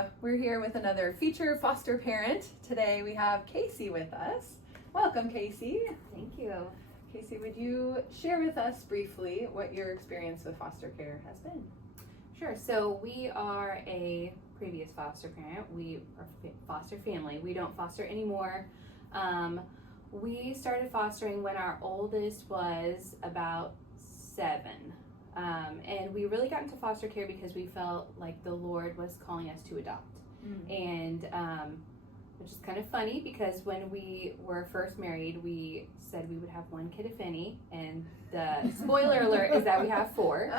So we're here with another feature foster parent. Today we have Casey with us. Welcome, Casey. Thank you. Casey, would you share with us briefly what your experience with foster care has been? Sure. So we are a previous foster parent. We are foster family. We don't foster anymore. We started fostering when our oldest was about 7. And we really got into foster care because we felt like the Lord was calling us to adopt. And which is kind of funny because when we were first married, we said we would have 1 kid if any, and the spoiler alert is that we have 4.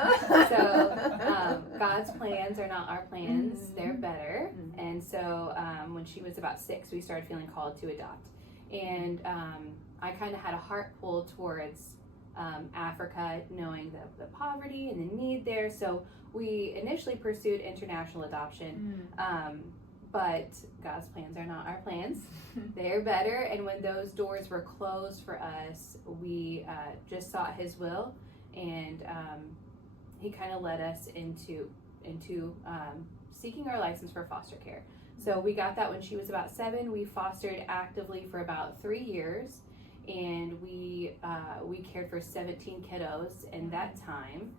So God's plans are not our plans, they're better. And so when she was about 6, we started feeling called to adopt. And I kind of had a heart pull towards Africa, knowing the poverty and the need there. So we initially pursued international adoption, but God's plans are not our plans. They're better. And when those doors were closed for us, we just sought His will, and He kind of led us into seeking our license for foster care. So we got that when she was about 7. We fostered actively for about 3 years. And we cared for 17 kiddos in that time.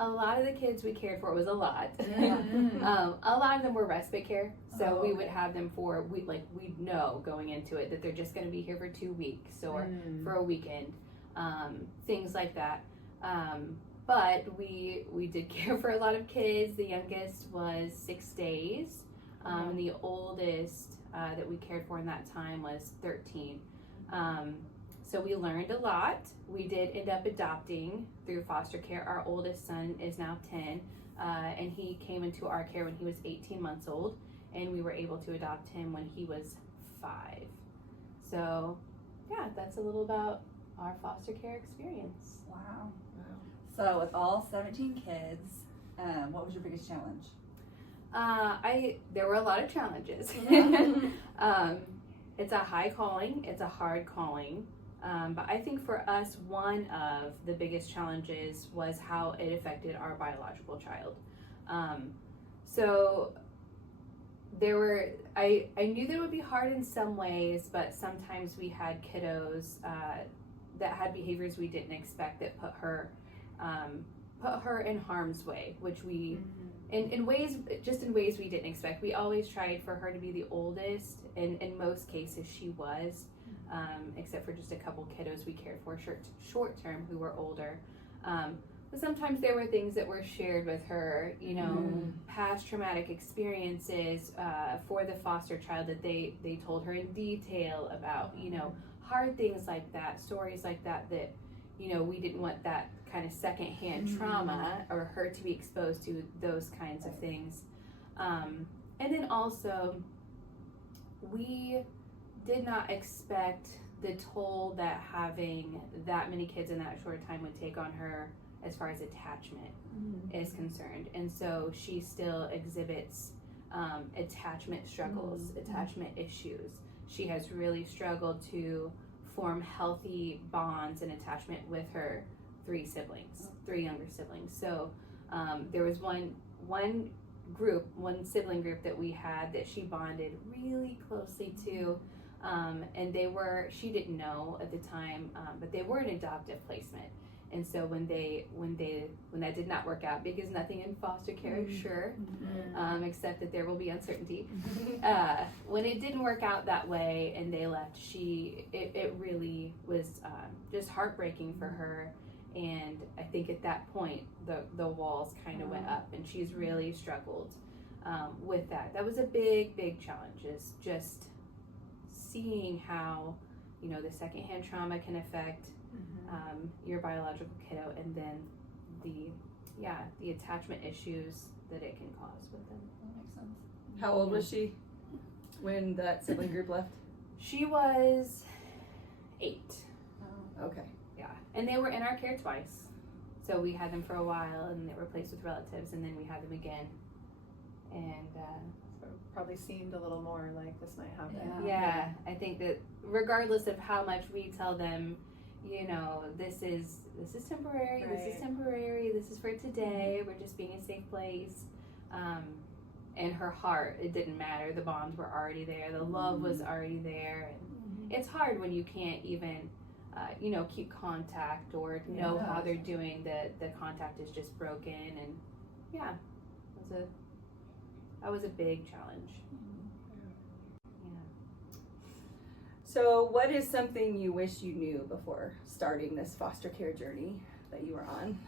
A lot of the kids we cared for, it was a lot. A lot of them were respite care, so we would have them for we'd know going into it that they're just going to be here for 2 weeks or for a weekend, things like that. But we did care for a lot of kids. The youngest was 6 days, and the oldest that we cared for in that time was 13. So we learned a lot. We did end up adopting through foster care. Our oldest son is now 10, and he came into our care when he was 18 months old, and we were able to adopt him when he was 5. So yeah, that's a little about our foster care experience. Wow. So with all 17 kids, what was your biggest challenge? There were a lot of challenges. It's a high calling, it's a hard calling, but I think for us, one of the biggest challenges was how it affected our biological child. So there were, I knew that it would be hard in some ways, but sometimes we had kiddos that had behaviors we didn't expect that put her in harm's way, which we, in ways we didn't expect. We always tried for her to be the oldest, and in most cases she was, except for just a couple kiddos we cared for short term who were older. But sometimes there were things that were shared with her, past traumatic experiences for the foster child that they told her in detail about, hard things like that, stories like that, we didn't want that kind of secondhand trauma or her to be exposed to those kinds of things. And then also, we did not expect the toll that having that many kids in that short time would take on her as far as attachment is concerned. And so she still exhibits attachment struggles, attachment issues. She has really struggled to form healthy bonds and attachment with her 3 younger siblings. So there was one sibling group that we had that she bonded really closely to, and she didn't know at the time, but they were an adoptive placement. And so when that did not work out, because nothing in foster care is sure, except that there will be uncertainty. When it didn't work out that way and they left, it really was just heartbreaking for her. And I think at that point the walls kind of went up, and she's really struggled with that. That was a big challenge, is just seeing how the secondhand trauma can affect your biological kiddo, and then the attachment issues that it can cause with them. That makes sense. How old was she when that sibling group left? She was 8. Oh, okay. Yeah, and they were in our care twice. So we had them for a while, and they were placed with relatives, and then we had them again. And probably seemed a little more like this might happen. Yeah, I think that regardless of how much we tell them, this is temporary, this is temporary, this is for today, we're just being a safe place. in her heart, it didn't matter. The bonds were already there. The love was already there. And it's hard when you can't even, keep contact or know how they're doing. The contact is just broken, and that was a big challenge. So what is something you wish you knew before starting this foster care journey that you were on?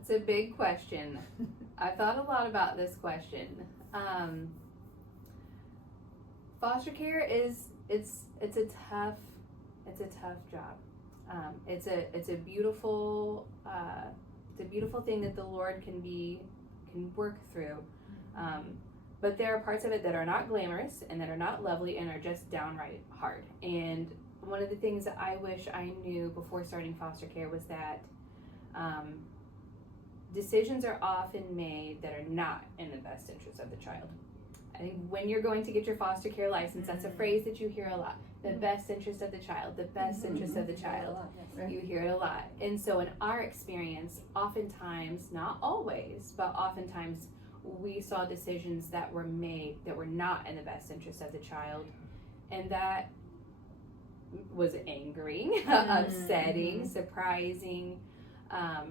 It's a big question. I thought a lot about this question. Foster care it's a tough job. It's a beautiful thing that the Lord can work through. But there are parts of it that are not glamorous and that are not lovely and are just downright hard. And one of the things that I wish I knew before starting foster care was that decisions are often made that are not in the best interest of the child. I think when you're going to get your foster care license, that's a phrase that you hear a lot. The best interest of the child, the best interest of the child. You hear it a lot. And so in our experience, oftentimes, not always, but oftentimes, we saw decisions that were made that were not in the best interest of the child. And that was angering, upsetting, surprising,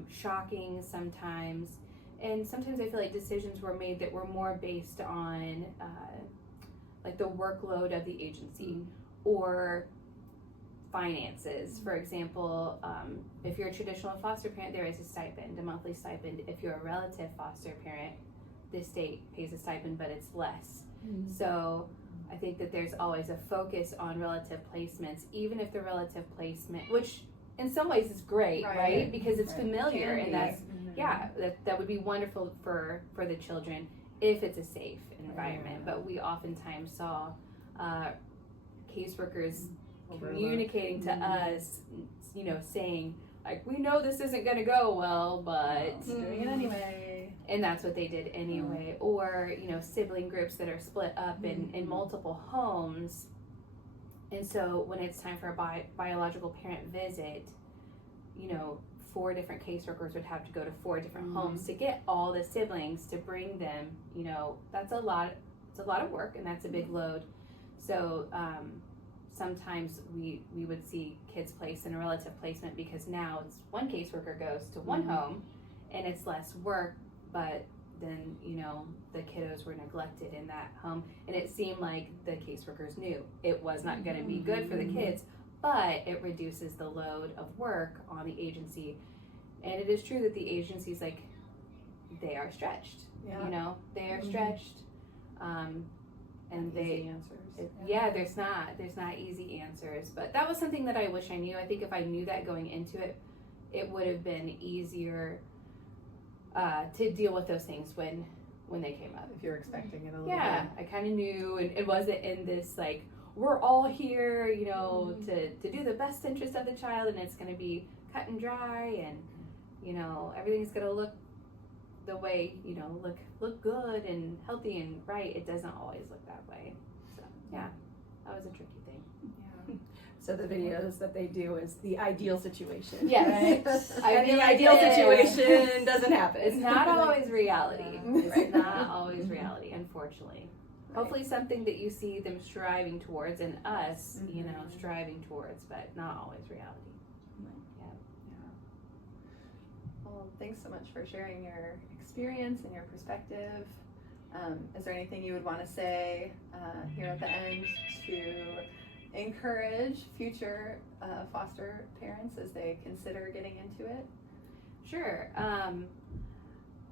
shocking sometimes. And sometimes I feel like decisions were made that were more based on like the workload of the agency or finances. For example, if you're a traditional foster parent, there is a stipend, a monthly stipend. If you're a relative foster parent, the state pays a stipend, but it's less. So I think that there's always a focus on relative placements, even if the relative placement, which in some ways is great, right? Because it's familiar, and that's that would be wonderful for the children if it's a safe environment. But we oftentimes saw caseworkers communicating to us, saying like, we know this isn't going to go well, but doing it anyway. And that's what they did anyway. Or, sibling groups that are split up in multiple homes. And so when it's time for a biological parent visit, 4 different caseworkers would have to go to 4 different homes to get all the siblings to bring them. That's a lot. It's a lot of work, and that's a big load. So sometimes we would see kids placed in a relative placement because now it's one caseworker goes to one home, and it's less work. But then, the kiddos were neglected in that home, and it seemed like the caseworkers knew it was not going to be good for the kids, but it reduces the load of work on the agency. And it is true that the agencies, they are stretched. They are stretched, and they answers. There's not easy answers. But that was something that I wish I knew. I think if I knew that going into it, it would have been easier to deal with those things when they came up. If you're expecting it a little bit. I kind of knew, and it wasn't in this we're all here, to do the best interest of the child, and it's going to be cut and dry, and everything's going to look the way look good and healthy and right. It doesn't always look that way. So that was a tricky thing. So the videos that they do is the ideal situation. Yes. Right? And the ideal situation doesn't happen. It's not always reality. It's not always reality, unfortunately. Right. Hopefully something that you see them striving towards, and us, striving towards, but not always reality. Well, thanks so much for sharing your experience and your perspective. Is there anything you would want to say here at the end to encourage future foster parents as they consider getting into it? Sure.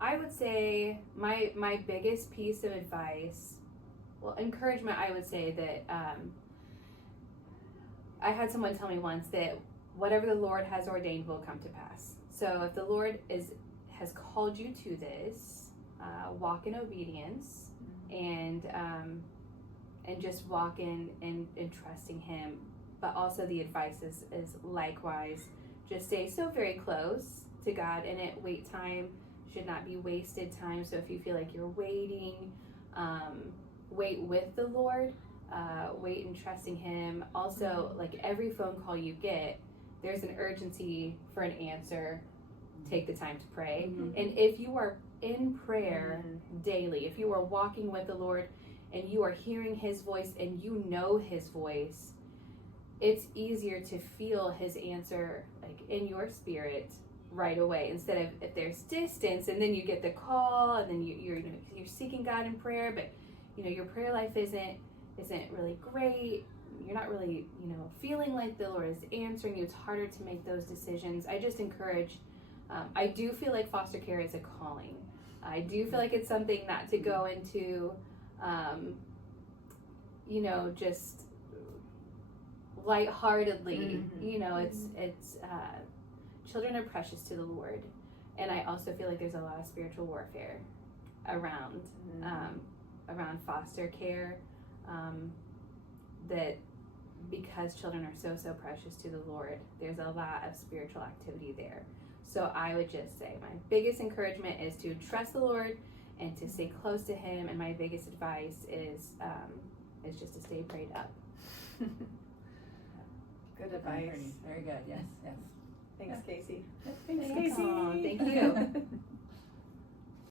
I would say my biggest piece of advice, encouragement, I would say that I had someone tell me once that whatever the Lord has ordained will come to pass. So if the Lord has called you to this, walk in obedience and just walk in trusting Him. But also the advice is likewise, just stay so very close to God, and wait time should not be wasted time. So if you feel like you're waiting, wait with the Lord, wait in trusting Him. Also, every phone call you get, there's an urgency for an answer. Take the time to pray. And if you are in prayer daily, if you are walking with the Lord and you are hearing his voice and you know his voice, it's easier to feel his answer like in your spirit right away, instead of if there's distance and then you get the call and then you're seeking God in prayer, but your prayer life isn't really great. You're not really feeling like the Lord is answering you. It's harder to make those decisions. I just encourage. I do feel like foster care is a calling. I do feel like it's something not to go into, just lightheartedly. It's children are precious to the Lord, and I also feel like there's a lot of spiritual warfare around foster care. That because children are so precious to the Lord, there's a lot of spiritual activity there. So I would just say my biggest encouragement is to trust the Lord and to stay close to him, and my biggest advice is just to stay prayed up. Good advice. Very good. Yes. Thanks, Casey. Thanks, Casey. Casey. Thank you.